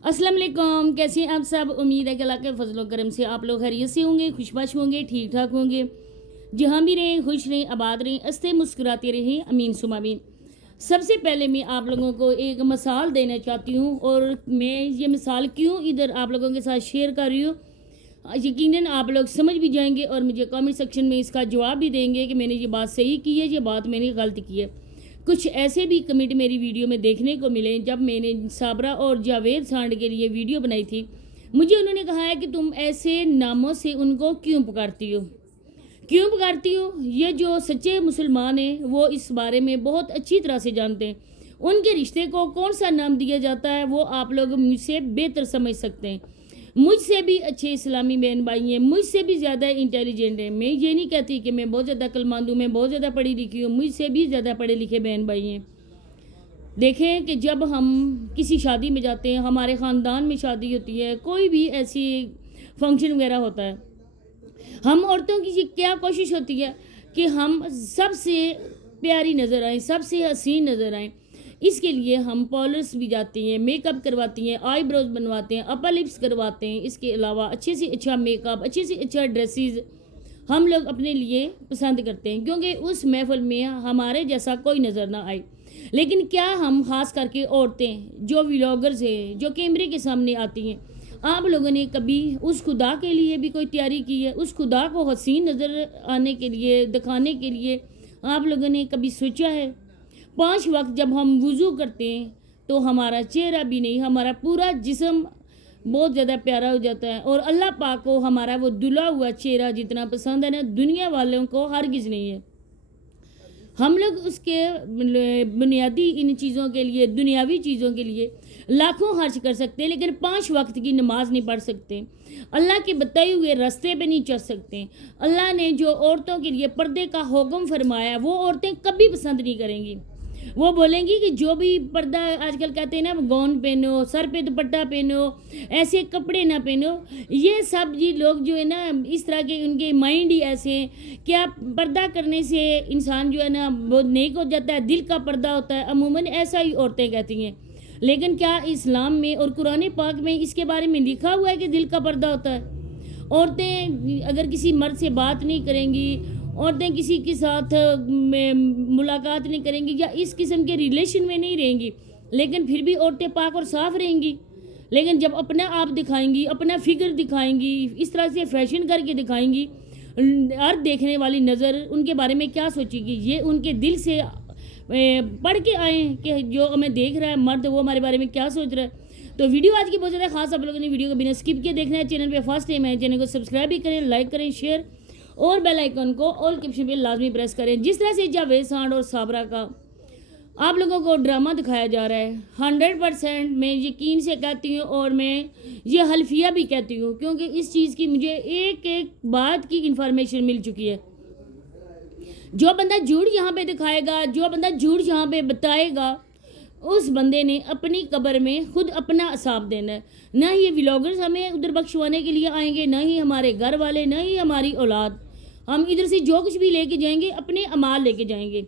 अस्सलाम वालेकुम, कैसे हैं आप सब। उम्मीद है कि अल्लाह के फजल करम से आप लोग खैरियत से होंगे, खुशबाश होंगे, ठीक ठाक होंगे। जहाँ भी रहें खुश रहें, आबाद रहें, हंसते मुस्कुराते रहें, अमीन सुमा अमीन। सबसे पहले मैं आप लोगों को एक मिसाल देना चाहती हूँ और मैं ये मिसाल क्यों इधर आप लोगों के साथ शेयर कर रही हूँ, यकीनन आप लोग समझ भी जाएंगे और मुझे कमेंट सेक्शन में इसका जवाब भी देंगे कि मैंने ये बात सही की है, ये बात मैंने गलत की है। कुछ ऐसे भी कमेंट मेरी वीडियो में देखने को मिले जब मैंने साबरा और जावेद सांड के लिए वीडियो बनाई थी। मुझे उन्होंने कहा है कि तुम ऐसे नामों से उनको क्यों पुकारती हो, क्यों पुकारती हो। ये जो सच्चे मुसलमान हैं वो इस बारे में बहुत अच्छी तरह से जानते हैं। उनके रिश्ते को कौन सा नाम दिया जाता है वो आप लोग मुझसे बेहतर समझ सकते हैं। मुझसे भी अच्छे इस्लामी बहन भाई हैं, मुझसे भी ज़्यादा इंटेलिजेंट हैं। मैं ये नहीं कहती कि मैं बहुत ज़्यादा कलमांद हूँ, मैं बहुत ज़्यादा पढ़ी लिखी हूँ, मुझसे भी ज़्यादा पढ़े लिखे बहन भाई हैं। देखें कि जब हम किसी शादी में जाते हैं, हमारे ख़ानदान में शादी होती है, कोई भी ऐसी फंक्शन वगैरह होता है, हम औरतों की क्या कोशिश होती है कि हम सबसे प्यारी नज़र आएँ, सबसे हसीन नज़र आएँ। इसके लिए हम पॉलर्स भी जाती हैं, मेकअप करवाती हैं, आईब्रोज बनवाते हैं, अपर लिप्स करवाते हैं। इसके अलावा अच्छे से अच्छा मेकअप, अच्छे से अच्छा ड्रेसेस हम लोग अपने लिए पसंद करते हैं क्योंकि उस महफिल में हमारे जैसा कोई नज़र ना आए। लेकिन क्या हम ख़ास करके औरतें जो व्लॉगर्स हैं, जो कैमरे के सामने आती हैं, आप लोगों ने कभी उस खुदा के लिए भी कोई तैयारी की है? उस खुदा को हसीन नज़र आने के लिए, दिखाने के लिए आप लोगों ने कभी सोचा है? 5 वक्त जब हम वज़ू करते हैं तो हमारा चेहरा भी नहीं, हमारा पूरा जिस्म बहुत ज़्यादा प्यारा हो जाता है और अल्लाह पाक को हमारा वो धुला हुआ चेहरा जितना पसंद है ना, दुनिया वालों को हरगिज़ नहीं है। हम लोग उसके बुनियादी इन चीज़ों के लिए, दुनियावी चीज़ों के लिए लाखों खर्च कर सकते हैं, लेकिन 5 वक्त की नमाज नहीं पढ़ सकते, अल्लाह के बताए हुए रास्ते पे नहीं चल सकते। अल्लाह ने जो औरतों के लिए पर्दे का हुक्म फरमाया वो औरतें कभी पसंद नहीं करेंगी। वो बोलेंगी कि जो भी पर्दा आजकल कहते हैं ना, गाउन पहनो, सर पे दुपट्टा पहनो, ऐसे कपड़े ना पहनो। ये सब जी लोग जो है ना, इस तरह के उनके माइंड ही ऐसे हैं कि आप पर्दा करने से इंसान जो है ना बहुत नेक हो जाता है, दिल का पर्दा होता है, अमूमन ऐसा ही औरतें कहती हैं। लेकिन क्या इस्लाम में और कुरान पाक में इसके बारे में लिखा हुआ है कि दिल का पर्दा होता है? औरतें अगर किसी मर्द से बात नहीं करेंगी, औरतें किसी के साथ मुलाकात नहीं करेंगी या इस किस्म के रिलेशन में नहीं रहेंगी, लेकिन फिर भी औरतें पाक और साफ़ रहेंगी। लेकिन जब अपना आप दिखाएंगी, अपना फिगर दिखाएंगी, इस तरह से फैशन करके दिखाएंगी, हर देखने वाली नज़र उनके बारे में क्या सोचेगी? ये उनके दिल से पढ़ के आए कि जो हमें देख रहा है मर्द वो हमारे बारे में क्या सोच रहा है। तो वीडियो आज की बहुत ज़्यादा खास, आप लोगों ने वीडियो को बिना स्किप किए देखना है। चैनल पे फर्स्ट टाइम है, चैनल को सब्सक्राइब भी करें, लाइक करें, शेयर और बेल आइकन को ऑल के ऑप्शन पे लाजमी प्रेस करें। जिस तरह से जावेद सांड और साबरा का आप लोगों को ड्रामा दिखाया जा रहा है, 100% मैं यकीन से कहती हूँ और मैं ये हल्फिया भी कहती हूँ क्योंकि इस चीज़ की मुझे एक एक बात की इंफॉर्मेशन मिल चुकी है। जो बंदा झूठ यहाँ पे दिखाएगा, जो बंदा झूठ यहाँ पे बताएगा, उस बंदे ने अपनी कब्र में खुद अपना असाब देना है। ना ये व्लॉगर्स हमें उधर बख्शवाने के लिए आएंगे, ना ही हमारे घर वाले, ना ही हमारी औलाद। हम इधर से जो कुछ भी लेके जाएंगे अपने अमाल लेके जाएंगे।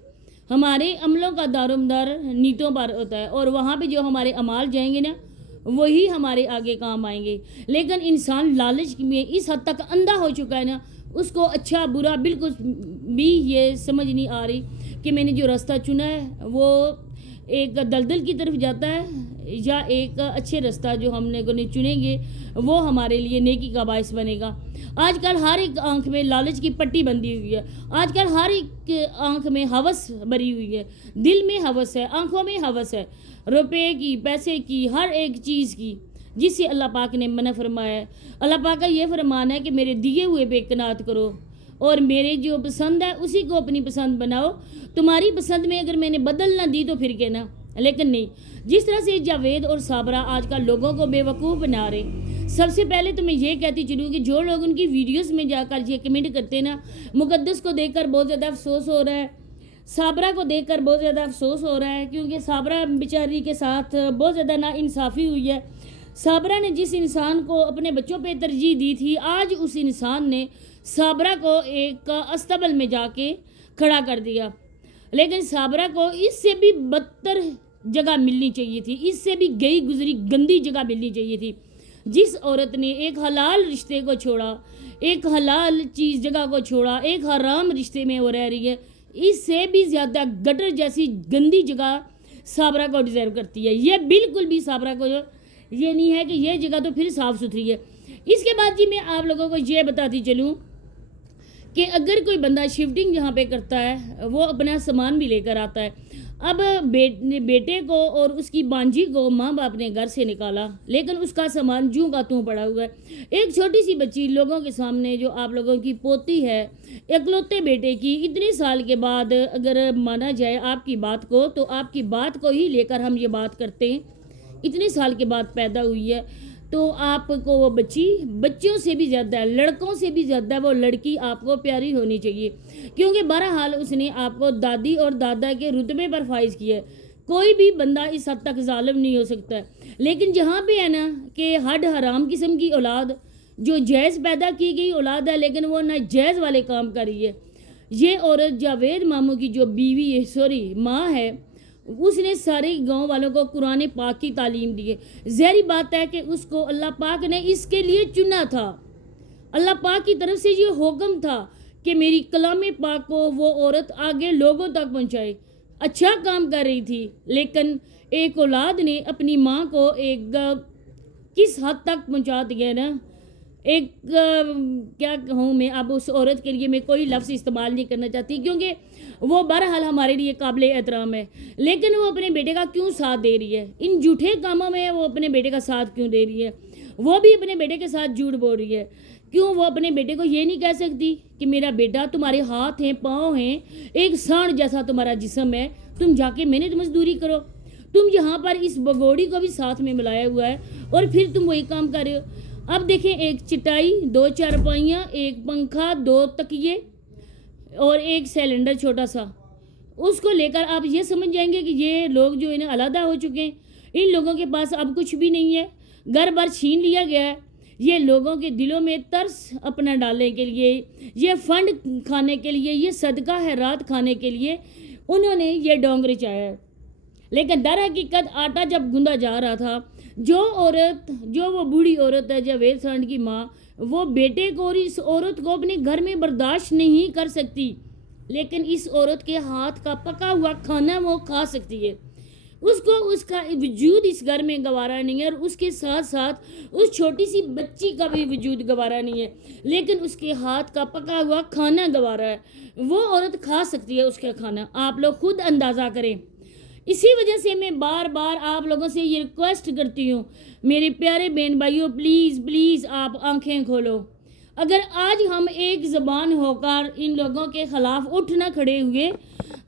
हमारे अमलों का दारोमदार नीतों पर होता है और वहाँ पे जो हमारे अमाल जाएंगे ना वही हमारे आगे काम आएंगे। लेकिन इंसान लालच में इस हद तक अंधा हो चुका है ना, उसको अच्छा बुरा बिल्कुल भी ये समझ नहीं आ रही कि मैंने जो रास्ता चुना है वो एक दलदल की तरफ जाता है या एक अच्छे रास्ता जो हमने को चुनेंगे वो हमारे लिए नेकी का बायस बनेगा। आजकल हर एक आंख में लालच की पट्टी बंधी हुई है, आजकल हर एक आंख में हवस भरी हुई है, दिल में हवस है, आंखों में हवस है, रुपए की, पैसे की, हर एक चीज़ की, जिससे अल्लाह पाक ने मना फरमाया है। अल्लाह पाक का ये फरमान है कि मेरे दिए हुए पे कनात करो और मेरे जो पसंद है उसी को अपनी पसंद बनाओ। तुम्हारी पसंद में अगर मैंने बदल ना दी तो फिर कहना, लेकिन नहीं। जिस तरह से जावेद और साबरा आजकल लोगों को बेवकूफ़ बना रहे, सबसे पहले तो मैं ये कहती चलूँ कि जो लोग उनकी वीडियोस में जाकर ये कमेंट करते हैं ना, मुकद्दस को देखकर बहुत ज़्यादा अफसोस हो रहा है, साबरा को देखकर बहुत ज़्यादा अफसोस हो रहा है क्योंकि साबरा बेचारी के साथ बहुत ज़्यादा नाइंसाफ़ी हुई है। साबरा ने जिस इंसान को अपने बच्चों पे तरजीह दी थी, आज उस इंसान ने साबरा को एक अस्तबल में जाके खड़ा कर दिया। लेकिन साबरा को इससे भी बदतर جگہ ملنی چاہیے تھی، اس سے بھی گئی گزری گندی جگہ ملنی چاہیے تھی۔ جس عورت نے ایک حلال رشتے کو چھوڑا، ایک حلال چیز جگہ کو چھوڑا، ایک حرام رشتے میں وہ رہ رہی ہے، اس سے بھی زیادہ گٹر جیسی گندی جگہ صابرہ کو ڈیزرو کرتی ہے۔ یہ بالکل بھی صابرہ کو یہ نہیں ہے کہ یہ جگہ تو پھر صاف ستھری ہے۔ اس کے بعد جی میں آپ لوگوں کو یہ بتاتی چلوں کہ اگر کوئی بندہ شفٹنگ جہاں پہ کرتا ہے وہ اپنا سامان بھی لے کر آتا ہے۔ اب بیٹے کو اور اس کی بانجی کو ماں باپ نے گھر سے نکالا، لیکن اس کا سامان جوں کا توں پڑا ہوا ہے۔ ایک چھوٹی سی بچی لوگوں کے سامنے جو آپ لوگوں کی پوتی ہے، اکلوتے بیٹے کی، اتنے سال کے بعد اگر مانا جائے آپ کی بات کو، تو آپ کی بات کو ہی لے کر ہم یہ بات کرتے ہیں، اتنے سال کے بعد پیدا ہوئی ہے، تو آپ کو وہ بچوں سے بھی زیادہ، لڑکوں سے بھی زیادہ وہ لڑکی آپ کو پیاری ہونی چاہیے، کیونکہ بہرحال اس نے آپ کو دادی اور دادا کے رتبے پر فائز کیا ہے۔ کوئی بھی بندہ اس حد تک ظالم نہیں ہو سکتا ہے۔ لیکن جہاں پہ ہے نا کہ ہڈ حرام قسم کی اولاد جو جائز پیدا کی گئی اولاد ہے، لیکن وہ ناجائز والے کام کر رہی ہے۔ یہ عورت جاوید ماموں کی جو ماں ہے، اس نے سارے گاؤں والوں کو قرآن پاک کی تعلیم دی ہے۔ ظاہری بات ہے کہ اس کو اللہ پاک نے اس کے لیے چنا تھا، اللہ پاک کی طرف سے یہ حکم تھا کہ میری کلام پاک کو وہ عورت آگے لوگوں تک پہنچائے۔ اچھا کام کر رہی تھی، لیکن ایک اولاد نے اپنی ماں کو ایک کس حد تک پہنچا دیا نا، ایک کیا کہوں میں، اب اس عورت کے لیے میں کوئی لفظ استعمال نہیں کرنا چاہتی، کیونکہ وہ بہرحال ہمارے لیے قابل احترام ہے، لیکن وہ اپنے بیٹے کا کیوں ساتھ دے رہی ہے؟ ان جھوٹے کاموں میں وہ اپنے بیٹے کا ساتھ کیوں دے رہی ہے؟ وہ بھی اپنے بیٹے کے ساتھ جھوٹ بول رہی ہے۔ کیوں وہ اپنے بیٹے کو یہ نہیں کہہ سکتی کہ میرا بیٹا، تمہارے ہاتھ ہیں، پاؤں ہیں، ایک سانڈ جیسا تمہارا جسم ہے، تم جا کے محنت مزدوری کرو، تم یہاں پر اس بگوڑی کو بھی ساتھ میں ملایا ہوا ہے اور پھر تم وہی کام کر رہے ہو۔ اب دیکھیں، ایک چٹائی، 2 چارپائیاں، ایک پنکھا، 2 تکیے اور ایک سلنڈر چھوٹا سا، اس کو لے کر آپ یہ سمجھ جائیں گے کہ یہ لوگ جو انہیں علیحدہ ہو چکے ہیں، ان لوگوں کے پاس اب کچھ بھی نہیں ہے، گھر بار چھین لیا گیا ہے۔ یہ لوگوں کے دلوں میں ترس اپنا ڈالنے کے لیے، یہ فنڈ کھانے کے لیے، یہ صدقہ ہے رات کھانے کے لیے انہوں نے یہ ڈونگ رچایا ہے۔ لیکن در حقیقت آٹا جب گوندا جا رہا تھا، جو وہ بوڑھی عورت ہے جاوید سانڈ کی ماں، وہ بیٹے کو اور اس عورت کو اپنے گھر میں برداشت نہیں کر سکتی، لیکن اس عورت کے ہاتھ کا پکا ہوا کھانا وہ کھا سکتی ہے۔ اس کو اس کا وجود اس گھر میں گوارا نہیں ہے، اور اس کے ساتھ ساتھ اس چھوٹی سی بچی کا بھی وجود گوارا نہیں ہے، لیکن اس کے ہاتھ کا پکا ہوا کھانا گوارا ہے۔ وہ عورت کھا سکتی ہے اس کا کھانا، آپ لوگ خود اندازہ کریں۔ اسی وجہ سے میں بار بار آپ لوگوں سے یہ ریکویسٹ کرتی ہوں، میرے پیارے بہن بھائیوں، پلیز پلیز آپ آنکھیں کھولو۔ اگر آج ہم ایک زبان ہو کر ان لوگوں کے خلاف اٹھ نہ کھڑے ہوئے،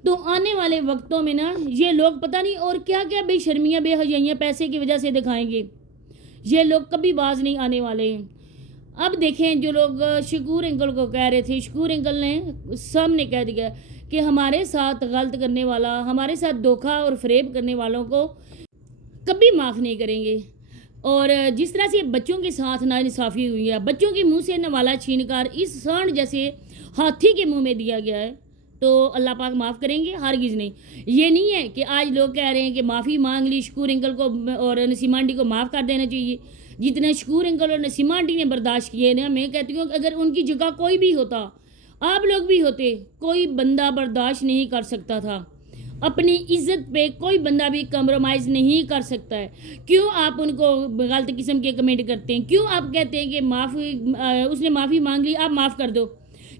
تو آنے والے وقتوں میں نا یہ لوگ پتہ نہیں اور کیا کیا بے شرمیاں، بے حیائیاں پیسے کی وجہ سے دکھائیں گے، یہ لوگ کبھی باز نہیں آنے والے ہیں۔ اب دیکھیں، جو لوگ شکور انکل کو کہہ رہے تھے، شکور انکل نے سامنے کہہ دیا کہ ہمارے ساتھ غلط کرنے والا، ہمارے ساتھ دھوکہ اور فریب کرنے والوں کو کبھی معاف نہیں کریں گے۔ اور جس طرح سے بچوں کے ساتھ ناانصافی ہوئی ہے، بچوں کے منہ سے نوالا چھین کر اس سانڈ جیسے ہاتھی کے منہ میں دیا گیا ہے، تو اللہ پاک معاف کریں گے؟ ہرگز نہیں۔ یہ نہیں ہے کہ آج لوگ کہہ رہے ہیں کہ معافی مانگ لی، شکور انکل کو اور نسیمہ آنٹی کو معاف کر دینا چاہیے۔ جتنے شکور انکل اور نسیمہ آنٹی نے برداشت کیے نا، میں کہتی ہوں کہ اگر ان کی جگہ کوئی بھی ہوتا، آپ لوگ بھی ہوتے، کوئی بندہ برداشت نہیں کر سکتا تھا۔ اپنی عزت پہ کوئی بندہ بھی کمپرومائز نہیں کر سکتا ہے۔ کیوں آپ ان کو غلط قسم کے کمنٹ کرتے ہیں؟ کیوں آپ کہتے ہیں کہ اس نے معافی مانگ لی، آپ معاف کر دو؟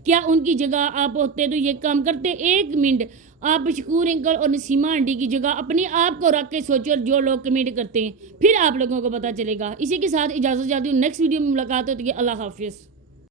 کیا ان کی جگہ آپ ہوتے تو یہ کام کرتے؟ ایک منٹ آپ شکور انکل اور نسیمہ آنٹی کی جگہ اپنے آپ کو رکھ کے سوچو، جو لوگ کمنٹ کرتے ہیں، پھر آپ لوگوں کو پتہ چلے گا۔ اسی کے ساتھ اجازت چاہتی ہوں، نیکسٹ ویڈیو میں ملاقات ہوتی ہے۔ اللہ حافظ۔